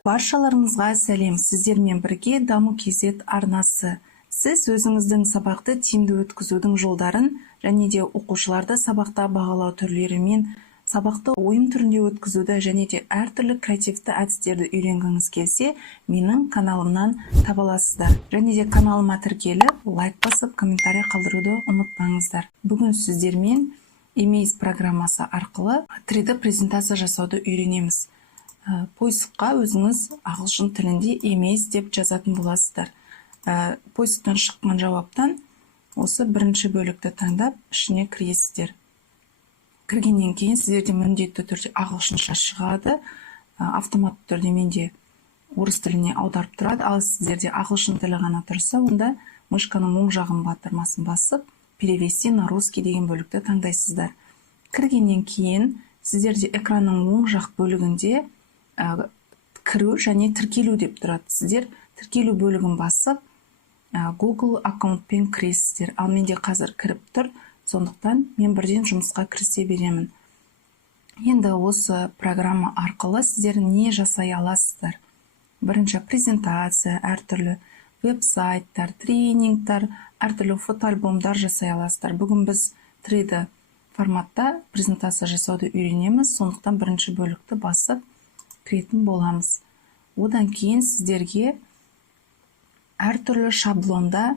Баршаларыңызға сәлем, сіздермен бірге Даму KZ арнасы. Сіз өзіңіздің сабақты тиімді өткізудің жолдарын және де оқушыларды сабақта бағалау түрлерімен сабақты ойын түрінде өткізуді және де әртүрлі креативті әдістерді үйренгіңіз келсе, менің каналымнан таба аласыздар. Және де каналыма тіркеліп, лайк басып, комментарий қалдыруды ұмытпаңыздар. Бүгін сіздермен Emaze программасы арқылы 3D презентация жасауды үйренеміз. Поисққа өзіңіз ағылшын тілінде Emaze деп жазатын боласыздар. Поисктан шыққан жауаптан осы бірінші бөлікті таңдап, ішіне кіресіздер. Кіргеннен кейін сіздерде міндетті түрде ағылшынша шығады. Автоматты түрде менде орыс тіліне аударып тұрады. Ал сіздерде ағылшын тілі ғана тұрса, онда мышканың оң жағын батырмасын басып, перевести на русский деген бөлікті таңдайсыздар. Кіргеннен кейін сіздерде экранның оң жақ бөлігінде кіру және тіркелу деп тұрады. Сіздер тіркелу бөлігін басып, Google аккаунтпен кіресіздер. Ал менде қазір кіріп тұр, сондықтан мен бірден жұмысқа кірісе беремін. Енді осы программа арқылы сіздер не жасай аласыздар? Бірінші презентация, әртүрлі веб-сайттар, тренингтар, әртүрлі фотоальбомдар жасай аласыздар. Бүгін біз 3D форматта презентация жасауды үйренеміз, сондықтан бірінші бөлікті басып кіретін боламыз. Одан кейін сіздерге әртүрлі шаблонда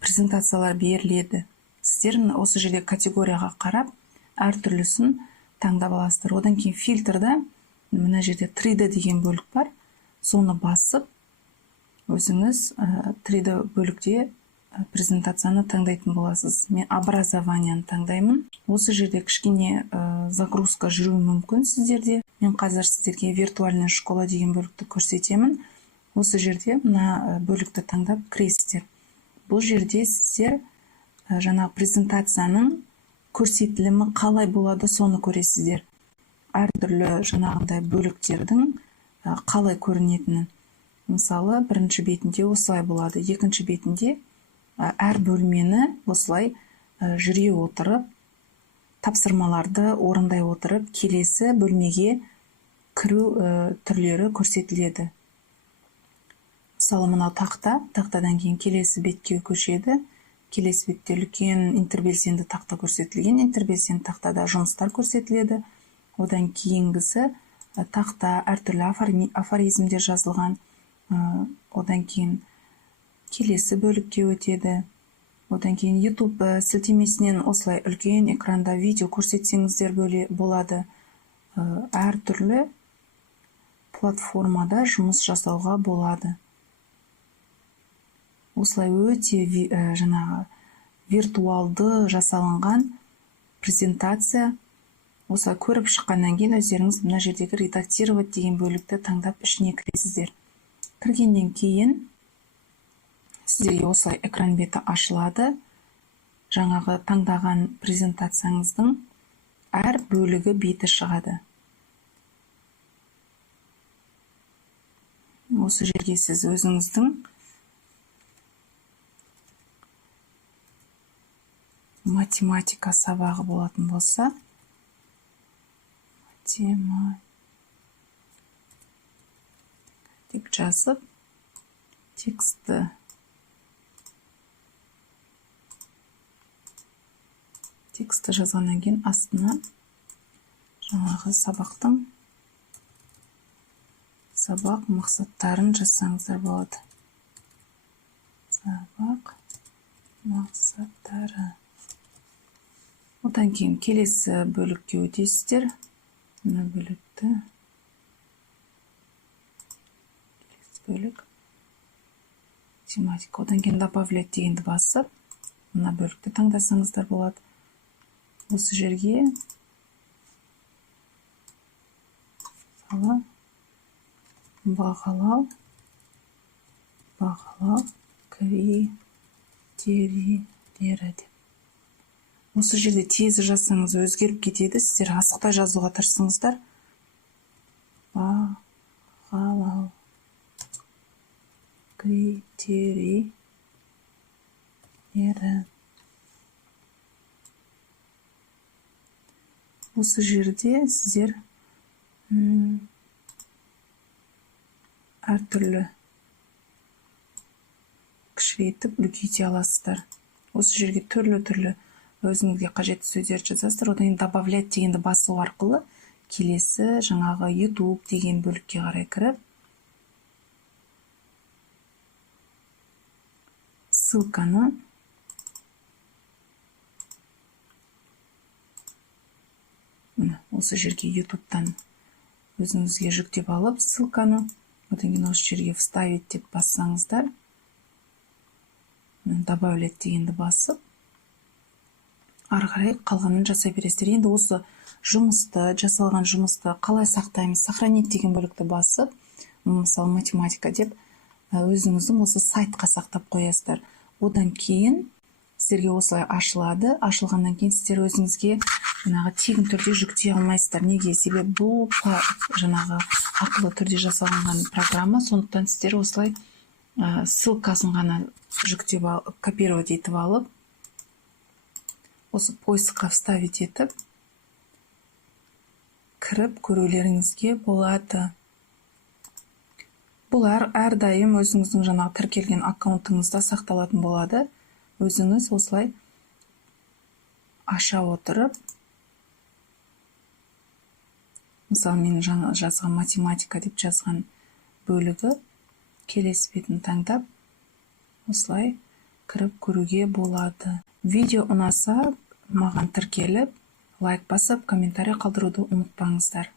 презентациялар беріледі. Сіздер осы жерде категорияға қарап, әртүрлісін таңдап аласыздар. Одан кейін фильтрда, мына жерде 3D деген бөлік бар, соны басып, өзіңіз 3D бөлікте презентацияны таңдайтын боласыз. Мен образованияны таңдаймын. Осы жерде кішкене загрузка жүруі мүмкін сіздерде. Мен қазір сіздерге виртуальная школа деген бөлікті көрсетемін. Осы жерде мына бөлікті таңдап кіресіздер. Бұл жерде сіздер жаңа презентацияның көрсетілімі қалай болады, соны көресіздер. Әртүрлі жаңағындай бөліктердің қалай көрінетінін. Мысалы, бірінші бетінде осылай болады, екінші бетінде әр бөлмені осылай жүре отырып, тапсырмаларды орындай отырып, келесі бөлмеге кіру түрлері көрсетіледі. Мысалы, мынау тақтадан кейін келесі бетке көшеді. Келесі бетте үлкен интербелсенді тақта көрсетілген, интербелсенді тақтада жұмыстар көрсетіледі. Одан кейінгісі тақта әртүрлі афоризмдер жазылған. Одан кейін келесі бөлікке өтеді. Одан кейін YouTube сілтемесінен осылай үлкен экранда видео көрсетсеңіздер болады. Әртүрлі платформада жұмыс жасауға болады. Осылай өте виртуалды жасалынған презентация. Осылай көріп шыққаннан кейін өздеріңіз мына жердегі редактировать деген бөлікті таңдап ішіне кіресіздер. Кіргеннен кейін сіздерге осылай экран беті ашылады. Жаңағы таңдаған презентацияңыздың әр бөлігі беті шығады. Осы жерге сіз өзіңіздің математика сабағы болатын болса, тек жазып, тексті жазғаннан кейін астына жаңағы сабақ мақсаттарын жазсаңыздар болады. Сабақ мақсаттары. Одан кейін келесі бөлікке өтесіздер. Мына бөлікті. Келесі бөлік. Тематика. Одан кейін добавлять дегенді басып, мына бөлікті таңдасаңыздар болады. Осы жерге бағалау критерийлері деп. Осы жерде тез жазсаңыз өзгеріп кетеді. Сіздер асықтай жазуға тырысыңыздар. Бағалау критерийлері. Осы жерде сіздер әртүрлі кішірейтіп үлкейте аласыздар. Осы жерге түрлі өзіңізге қажетті сөздерді жазасыздар. Одан кейін добавлять дегенді басу арқылы келесі жаңағы YouTube деген бөлікке қарай кіріп, ссылканы осы жерге YouTube'тан өзіңізге жүктеп алып, ссылканы одан кейін осы жерге вставить деп бассаңыздар, добавлять дегенді басып, ары қарай қалғанын жасай бересіздер. Енді осы жасалған жұмысты қалай сақтаймыз? Сохранить деген бөлікті басып, мысалы математика деп, өзіңіздің осы сайтқа сақтап қоясыздар. Одан кейін сіздерге осылай ашылады. Ашылғаннан кейін сіздер өзіңізге тегін түрде жүктей алмайсыздар. Неге? Себебі бұл жаңағы ақылы түрде жасалған программа, сондықтан сіздер осылай ссылкасын ғана жүктеп алып, копировать етіп алып, осы поискқа вставить етіп, кіріп көрулеріңізге болады. Бұл әрдайым өзіңіздің жаңағы тіркелген аккаунтыңызда сақталатын болады. Өзіңіз осылай аша отырып, мысалы мен жаңа жазған математика деп жазған бөлігі келесі бетін таңдап, осылай кіріп көруге болады. Видео ұнаса, маған тіркеліп, лайк басып, комментарий қалдыруды ұмытпаңыздар.